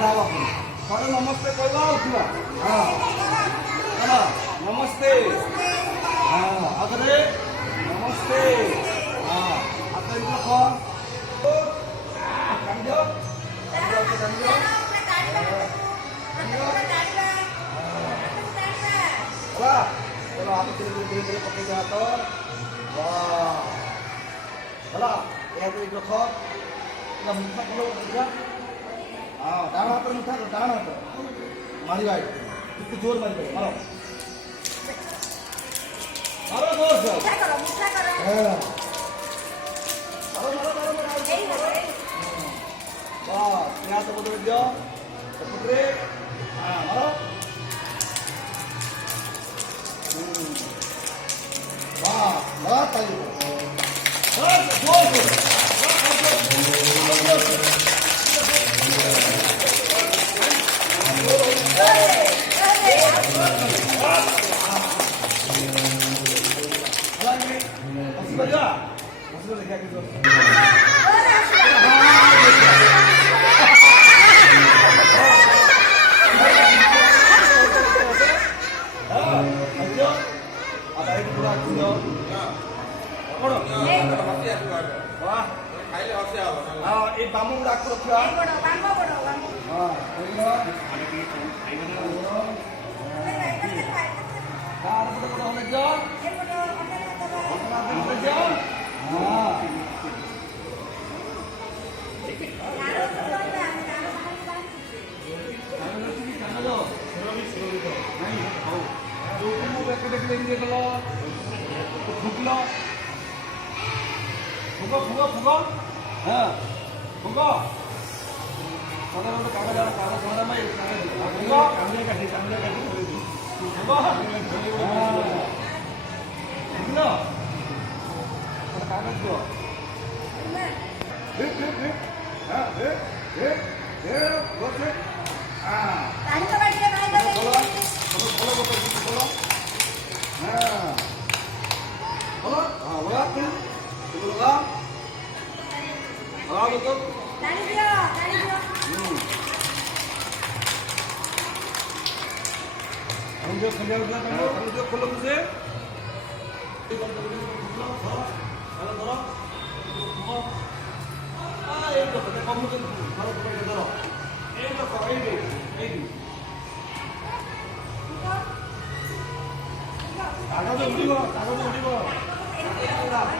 जाओ थोड़ा नमस्ते कहवा उठवा हाँ चलो नमस्ते हाँ आगे नमस्ते हाँ आता इतना कौन कंजो कंजो वाह चलो आप धीरे पकड़ जाओ तो वाह चलो ये तो एक रखो kita muntah kalau kerja darah atau muntah atau darah atau mari baik itu jor mari baik malam malam bos muntah karo wah ternyata betul dia putri malam wah wah tadi bos Bambu udah aku rokok. Bambu. Ah, ini. Kalau betul aja. Aja. Ah. हाँ बुका सादा उधर कागज सादा में बुका कामले का बुका ना कागज दो हाँ बस हाँ ताली का बैठ के भाई बोलो हाँ बोलो हाँ बोला बोला हाँ betul. Tadi dia. Tunjuk belum sih? Kalau dorong. Ah, itu kita kamu kan kalau kita dorong. Itu kok ini. Agak udah.